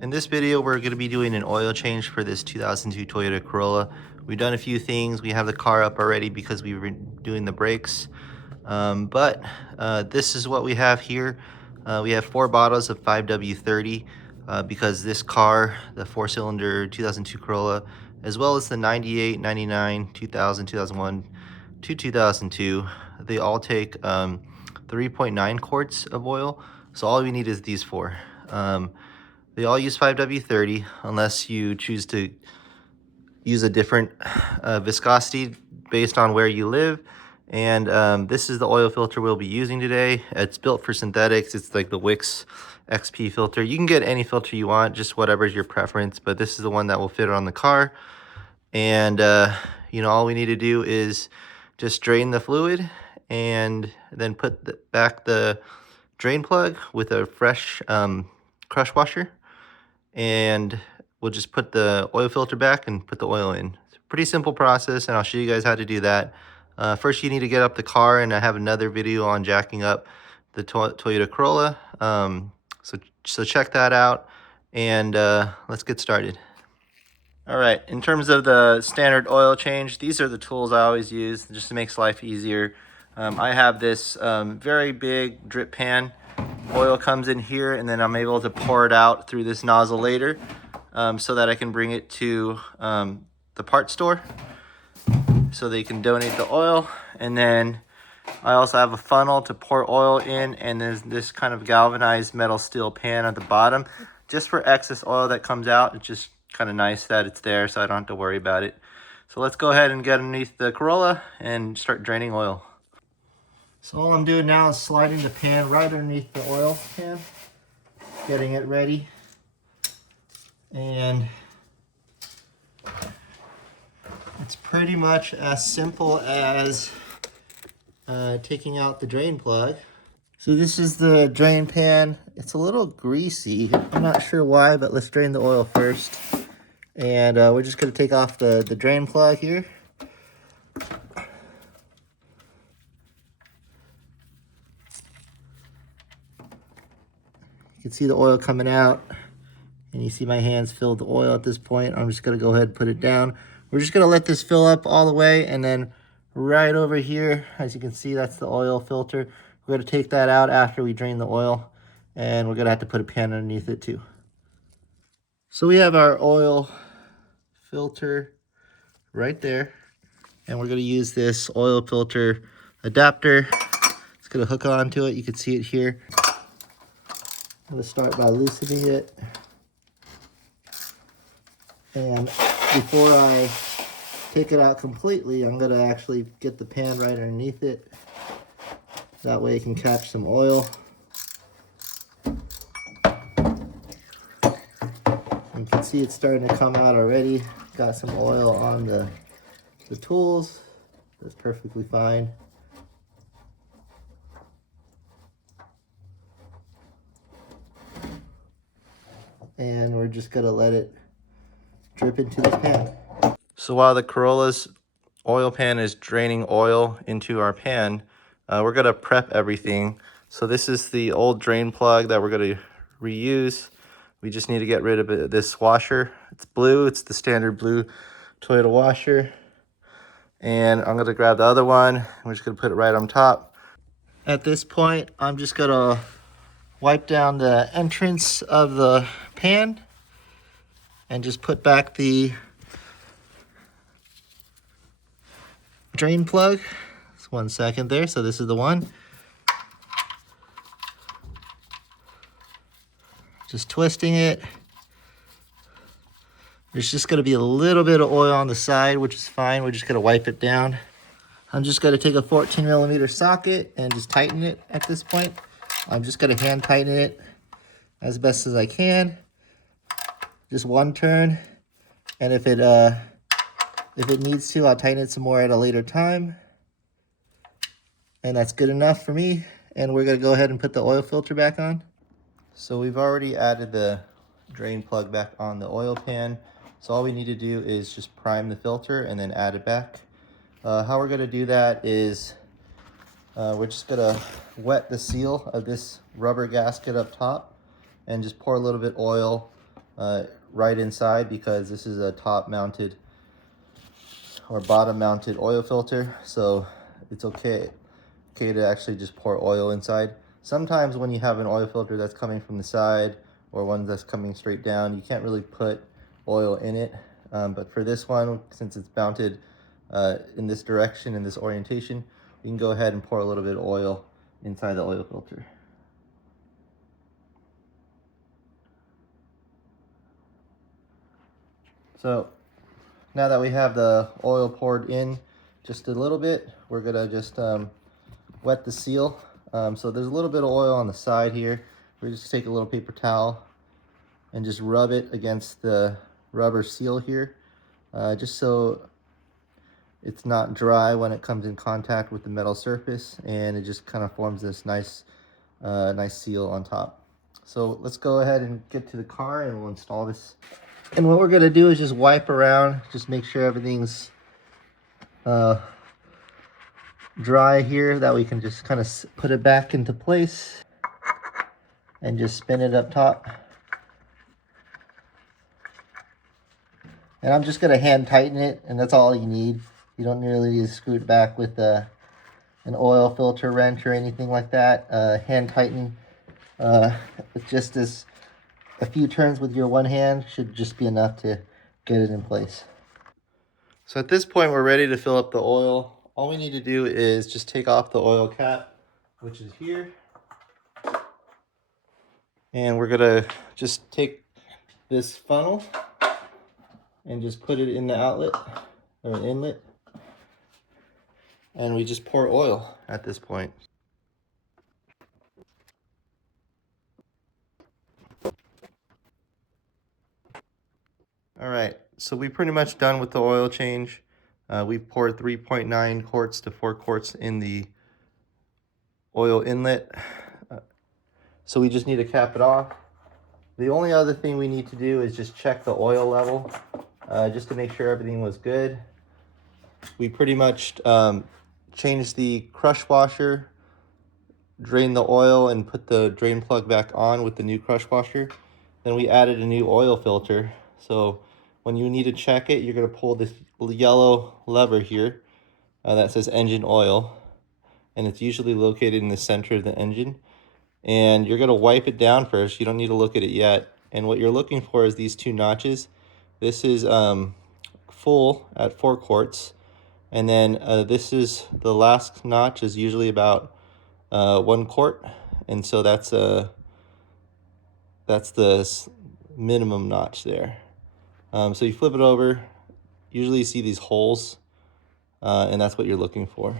In this video, we're going to be doing an oil change for this 2002 Toyota Corolla. We've done a few things. We have the car up already because we were doing the brakes. But this is what we have here. We have 4 bottles of 5W30 because this car, the 4-cylinder 2002 Corolla, as well as the 98, 99, 2000, 2001 to 2002, they all take 3.9 quarts of oil. So all we need is these 4. They all use 5W30 unless you choose to use a different viscosity based on where you live. And this is the oil filter we'll be using today. It's built for synthetics. It's like the Wix XP filter. You can get any filter you want, just whatever's your preference, but this is the one that will fit on the car. And you know, all we need to do is just drain the fluid and then put back the drain plug with a fresh crush washer, and we'll just put the oil filter back and put the oil in. It's a pretty simple process, and I'll show you guys how to do that. First, you need to get up the car, and I have another video on jacking up the Toyota Corolla. So check that out, and let's get started. All right, in terms of the standard oil change, these are the tools I always use just to make life easier. I have this very big drip pan. Oil comes in here, and then I'm able to pour it out through this nozzle later so that I can bring it to the parts store so they can donate the oil. And then I also have a funnel to pour oil in, and there's this kind of galvanized metal steel pan at the bottom just for excess oil that comes out. It's just kind of nice that it's there so I don't have to worry about it. So let's go ahead and get underneath the Corolla and start draining oil. So all I'm doing now is sliding the pan right underneath the oil pan, getting it ready. And it's pretty much as simple as taking out the drain plug. So this is the drain pan. It's a little greasy. I'm not sure why, but let's drain the oil first. And we're just going to take off the drain plug here. You can see the oil coming out, and you see my hands filled with oil at this point. I'm just going to go ahead and put it down. We're just going to let this fill up all the way, and then right over here, as you can see, that's the oil filter. We're going to take that out after we drain the oil, and we're going to have to put a pan underneath it too. So we have our oil filter right there, and we're going to use this oil filter adapter. It's going to hook onto it. You can see it here. I'm going to start by loosening it. And before I take it out completely, I'm going to actually get the pan right underneath it. That way it can catch some oil. You can see it's starting to come out already. Got some oil on the tools. That's perfectly fine. And we're just going to let it drip into this pan. So while the Corolla's oil pan is draining oil into our pan, we're going to prep everything. So this is the old drain plug that we're going to reuse. We just need to get rid of this washer. It's blue. It's the standard blue Toyota washer. And I'm going to grab the other one. We're just going to put it right on top. At this point, I'm just going to wipe down the entrance of the pan and just put back the drain plug. Just 1 second there. So this is the one. Just twisting it. There's just going to be a little bit of oil on the side, which is fine. We're just going to wipe it down. I'm just going to take a 14mm socket and just tighten it at this point. I'm just going to hand tighten it as best as I can. Just 1 turn. And if it needs to, I'll tighten it some more at a later time. And that's good enough for me. And we're going to go ahead and put the oil filter back on. So we've already added the drain plug back on the oil pan. So all we need to do is just prime the filter and then add it back. How we're going to do that is we're just going to wet the seal of this rubber gasket up top and just pour a little bit oil right inside, because this is a top mounted or bottom mounted oil filter, so it's okay to actually just pour oil inside. Sometimes when you have an oil filter that's coming from the side or one that's coming straight down, you can't really put oil in it, but for this one, since it's mounted in this direction, in this orientation, we can go ahead and pour a little bit of oil inside the oil filter. So now that we have the oil poured in just a little bit, we're gonna just wet the seal. So there's a little bit of oil on the side here. We just take a little paper towel and just rub it against the rubber seal here, just so it's not dry when it comes in contact with the metal surface, and it just kind of forms this nice seal on top. So let's go ahead and get to the car and we'll install this. And what we're gonna do is just wipe around, just make sure everything's dry here, that we can just kind of put it back into place and just spin it up top. And I'm just gonna hand tighten it, and that's all you need. You don't really need to screw it back with an oil filter wrench or anything like that. Hand tighten with just a few turns with your one hand should just be enough to get it in place. So at this point, we're ready to fill up the oil. All we need to do is just take off the oil cap, which is here. And we're gonna just take this funnel and just put it in the outlet or an inlet. And we just pour oil at this point. All right, so we're pretty much done with the oil change. We've poured 3.9 quarts to 4 quarts in the oil inlet. So we just need to cap it off. The only other thing we need to do is just check the oil level, just to make sure everything was good. We pretty much changed the crush washer, drained the oil, and put the drain plug back on with the new crush washer. Then we added a new oil filter. So when you need to check it, you're going to pull this yellow lever here that says engine oil, and it's usually located in the center of the engine. And you're going to wipe it down first. You don't need to look at it yet. And what you're looking for is these two notches. This is full at 4 quarts, and then this is the last notch, is usually about 1 quart, and so that's the minimum notch there. So you flip it over, usually you see these holes, and that's what you're looking for.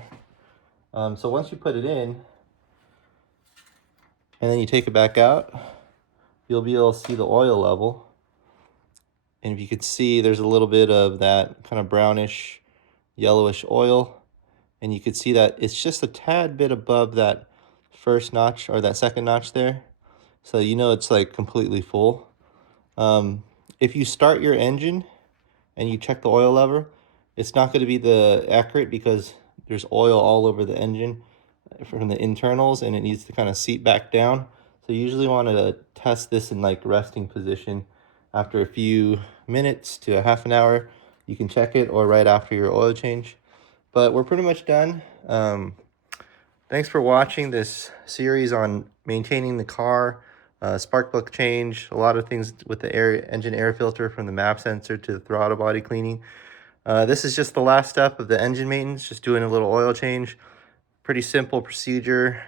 So once you put it in, and then you take it back out, you'll be able to see the oil level. And if you could see, there's a little bit of that kind of brownish, yellowish oil. And you could see that it's just a tad bit above that first notch or that second notch there. So you know it's like completely full. If you start your engine and you check the oil lever, it's not going to be the accurate, because there's oil all over the engine from the internals, and it needs to kind of seep back down. So you usually want to test this in like resting position after a few minutes to a half an hour. You can check it, or right after your oil change. But we're pretty much done. Thanks for watching this series on maintaining the car, spark plug change, a lot of things with the engine air filter, from the map sensor to the throttle body cleaning. This is just the last step of the engine maintenance, just doing a little oil change. Pretty simple procedure.